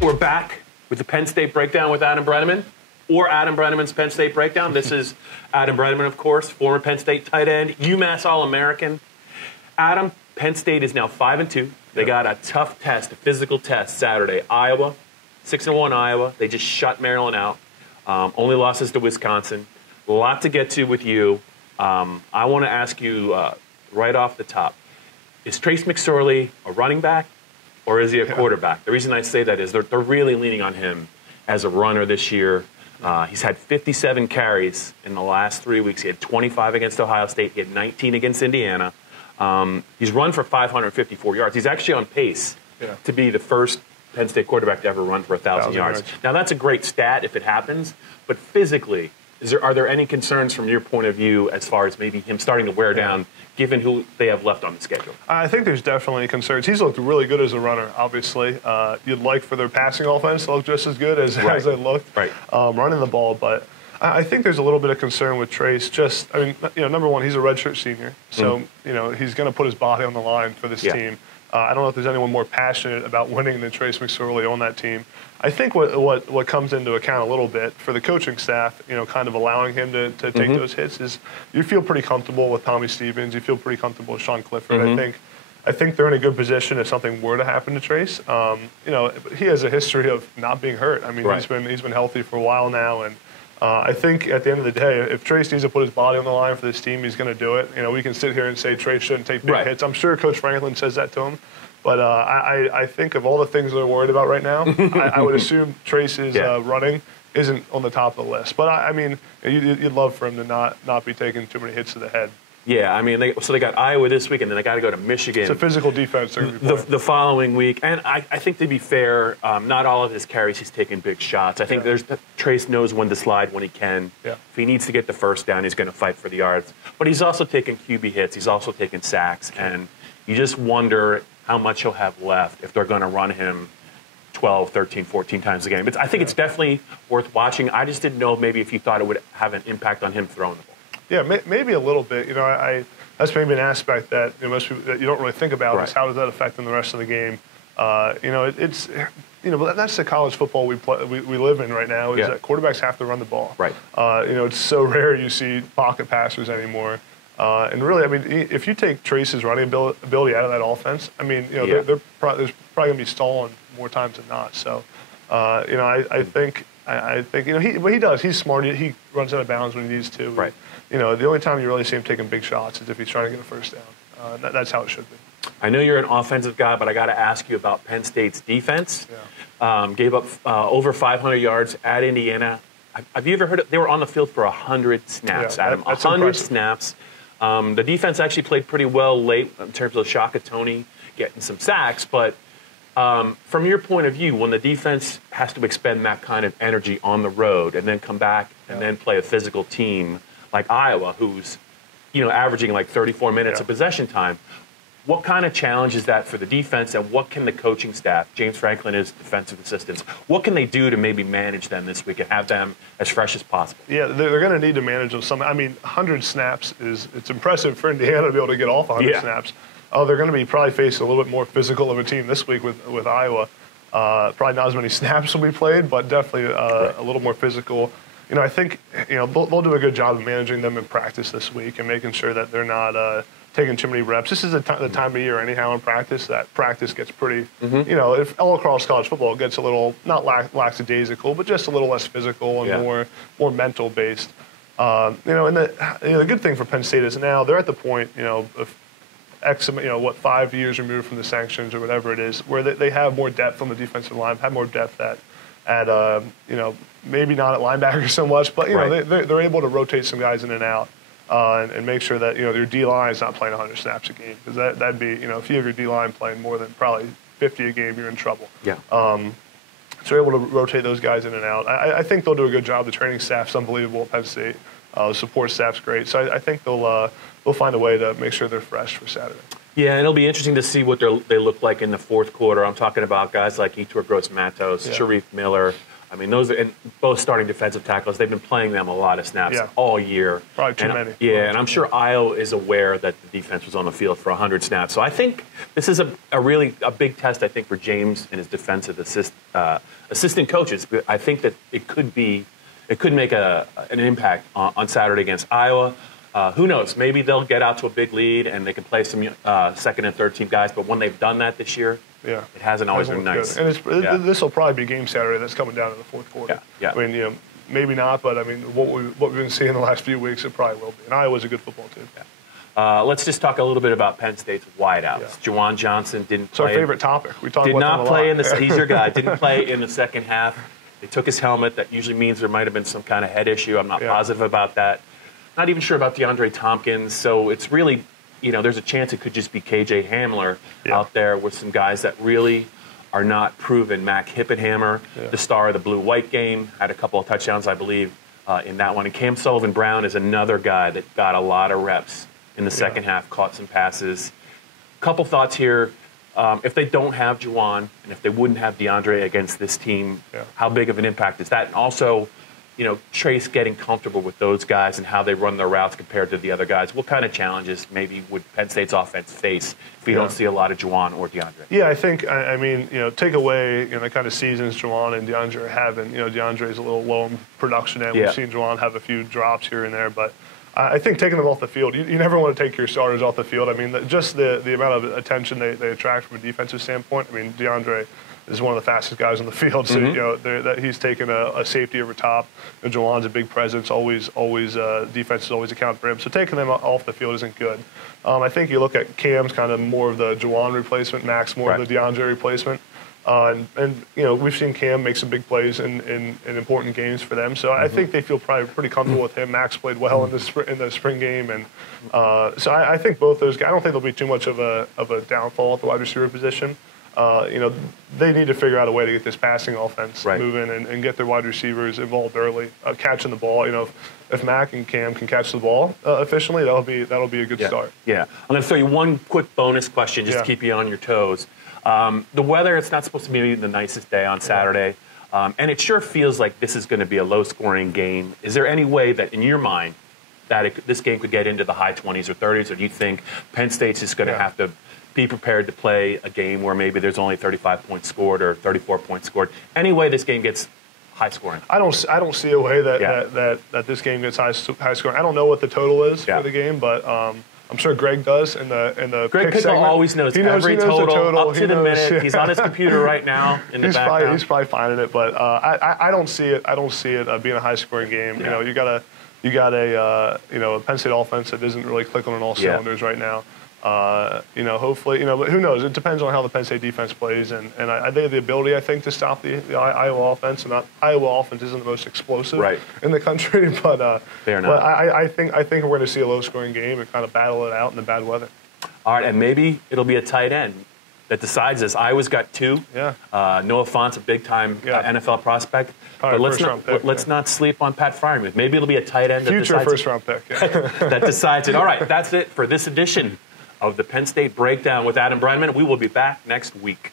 We're back with the Penn State Breakdown with Adam Breneman, or Adam Breneman's Penn State Breakdown. This is Adam Breneman, of course, former Penn State tight end, UMass All-American. Adam, Penn State is now 5-2. They got a tough test, a physical test Saturday. Iowa, 6-1 Iowa. They just shut Maryland out. Only losses to Wisconsin. A lot to get to with you. I want to ask you right off the top, is Trace McSorley a running back or is he a quarterback? The reason I say that is they're really leaning on him as a runner this year. He's had 57 carries in the last 3 weeks. He had 25 against Ohio State. He had 19 against Indiana. He's run for 554 yards. He's actually on pace to be the first Penn State quarterback to ever run for 1,000 yards. Now, that's a great stat if it happens, but physically, are there any concerns from your point of view as far as maybe him starting to wear down, given who they have left on the schedule? I think there's definitely concerns. He's looked really good as a runner, obviously. You'd like for their passing offense to look just as good as they looked running the ball, but I think there's a little bit of concern with Trace. Number one, he's a redshirt senior, so he's going to put his body on the line for this team. I don't know if there's anyone more passionate about winning than Trace McSorley on that team. I think what comes into account a little bit for the coaching staff, kind of allowing him to take those hits, is you feel pretty comfortable with Tommy Stevens. You feel pretty comfortable with Sean Clifford. I think they're in a good position if something were to happen to Trace. He has a history of not being hurt. I mean, he's been healthy for a while now, and I think at the end of the day, if Trace needs to put his body on the line for this team, he's going to do it. We can sit here and say Trace shouldn't take big hits. I'm sure Coach Franklin says that to him. But I think of all the things they're worried about right now, I would assume Trace's running isn't on the top of the list. But, you'd love for him to not be taking too many hits to the head. Yeah, they got Iowa this week, and then they got to go to Michigan. It's a physical defense. The following week. And I think, to be fair, not all of his carries he's taking big shots. I think Trace knows when to slide when he can. If he needs to get the first down, he's going to fight for the yards. But he's also taking QB hits. He's also taking sacks. And you just wonder how much he'll have left if they're going to run him 12, 13, 14 times a game. I think it's definitely worth watching. I just didn't know maybe if you thought it would have an impact on him throwing the ball. Yeah, maybe a little bit. That's maybe an aspect that most people, that you don't really think about is how does that affect in the rest of the game. But that's the college football we live in right now. Is that quarterbacks have to run the ball. It's so rare you see pocket passers anymore. And really, if you take Trace's running ability out of that offense, there's probably going to be stalling more times than not. So, I think he does. He's smart. He runs out of bounds when he needs to. The only time you really see him taking big shots is if he's trying to get a first down. That's how it should be. I know you're an offensive guy, but I got to ask you about Penn State's defense. Gave up over 500 yards at Indiana. Have you ever heard they were on the field for 100 snaps, Adam? 100 snaps. The defense actually played pretty well late in terms of Shaka Toney getting some sacks, but from your point of view, when the defense has to expend that kind of energy on the road and then come back and then play a physical team like Iowa, who's averaging like 34 minutes of possession time, what kind of challenge is that for the defense, and what can the coaching staff, James Franklin is defensive assistants, what can they do to maybe manage them this week and have them as fresh as possible? Yeah, they're going to need to manage them. 100 snaps it's impressive for Indiana to be able to get off 100 snaps. They're going to be probably facing a little bit more physical of a team this week with Iowa. Probably not as many snaps will be played, but definitely a little more physical. I think they'll do a good job of managing them in practice this week and making sure that they're not taking too many reps. This is the time of year anyhow in practice that practice gets pretty, if all across college football it gets a little, not lackadaisical, but just a little less physical and more mental based. And the good thing for Penn State is now they're at the point, of 5 years removed from the sanctions or whatever it is, where they have more depth on the defensive line, have more depth at maybe not at linebacker so much, but they're able to rotate some guys in and out and make sure that their D line is not playing 100 snaps a game, because that'd be if you have your D line playing more than probably 50 a game, you're in trouble. So they're able to rotate those guys in and out. I think they'll do a good job. The training staff's unbelievable at Penn State. The support staff's great. So I think they'll find a way to make sure they're fresh for Saturday. Yeah, and it'll be interesting to see what they look like in the fourth quarter. I'm talking about guys like Yetur Gross-Matos, Sharif Miller, I mean, those are and both starting defensive tackles. They've been playing them a lot of snaps all year. Probably too many. Yeah, and I'm sure Iowa is aware that the defense was on the field for 100 snaps. So I think this is a really big test, I think, for James and his defensive assistant coaches. I think that it could make an impact on Saturday against Iowa. Who knows? Maybe they'll get out to a big lead and they can play some second and third team guys. But when they've done that this year, it hasn't always been nice. Good. And this will probably be game Saturday. That's coming down in the fourth quarter. Yeah. I mean, maybe not, but I mean, what we've been seeing the last few weeks, it probably will be. And Iowa's a good football team. Let's just talk a little bit about Penn State's wideouts. Juwan Johnson didn't play. It's our favorite topic. We talk did about not them a play lot. in the. He's your guy. Didn't play in the second half. They took his helmet. That usually means there might have been some kind of head issue. I'm not positive about that. Not even sure about DeAndre Tompkins. So it's really, there's a chance it could just be KJ Hamler out there with some guys that really are not proven. Mac Hippenhammer, the star of the blue-white game, had a couple of touchdowns, I believe, in that one. And Cam Sullivan-Brown is another guy that got a lot of reps in the second half, caught some passes. Couple thoughts here. If they don't have Juwan and if they wouldn't have DeAndre against this team, how big of an impact is that? And also, Trace getting comfortable with those guys and how they run their routes compared to the other guys. What kind of challenges maybe would Penn State's offense face if we don't see a lot of Juwan or DeAndre? Yeah, I think, take away, the kind of seasons Juwan and DeAndre are having. DeAndre's a little low in production, and we've seen Juwan have a few drops here and there, but I think taking them off the field, you never want to take your starters off the field. I mean, just the amount of attention they attract from a defensive standpoint. I mean, DeAndre is one of the fastest guys on the field, so that he's taken a safety over top. Juwan's a big presence, always defense is always account for him. So taking them off the field isn't good. I think you look at Cam's kind of more of the Juwan replacement, Max more of the DeAndre replacement. We've seen Cam make some big plays in important games for them. So I think they feel probably pretty comfortable with him. Max played well in the spring game, and so I think both those guys. I don't think there'll be too much of a downfall at the wide receiver position. They need to figure out a way to get this passing offense moving and get their wide receivers involved early, catching the ball. If Mac and Cam can catch the ball efficiently, that'll be a good start. Yeah, I'm going to throw you one quick bonus question just to keep you on your toes. The weather, it's not supposed to be the nicest day on Saturday, and it sure feels like this is going to be a low-scoring game. Is there any way that, in your mind, that this game could get into the high 20s or 30s, or do you think Penn State's just going to have to be prepared to play a game where maybe there's only 35 points scored or 34 points scored? Any way this game gets high scoring? I don't see a way that this game gets high scoring. I don't know what the total is for the game, but I'm sure Greg does in the Greg Pickle always knows every total up to the minute. He's on his computer right now in the background. He's probably finding it, but I don't see it. I don't see it being a high scoring game. You got a Penn State offense that isn't really clicking on all cylinders right now. Hopefully, but who knows? It depends on how the Penn State defense plays, and they have the ability, I think, to stop the Iowa offense. And Iowa offense isn't the most explosive in the country, but they're not. But I think we're going to see a low-scoring game and kind of battle it out in the bad weather. All right, and maybe it'll be a tight end that decides this. Iowa's got two. Noah Fant's a big-time NFL prospect. But let's not sleep on Pat Freiermuth. Maybe it'll be a tight end future first-round pick that decides it. All right, that's it for this edition of the Penn State Breakdown with Adam Breneman. We will be back next week.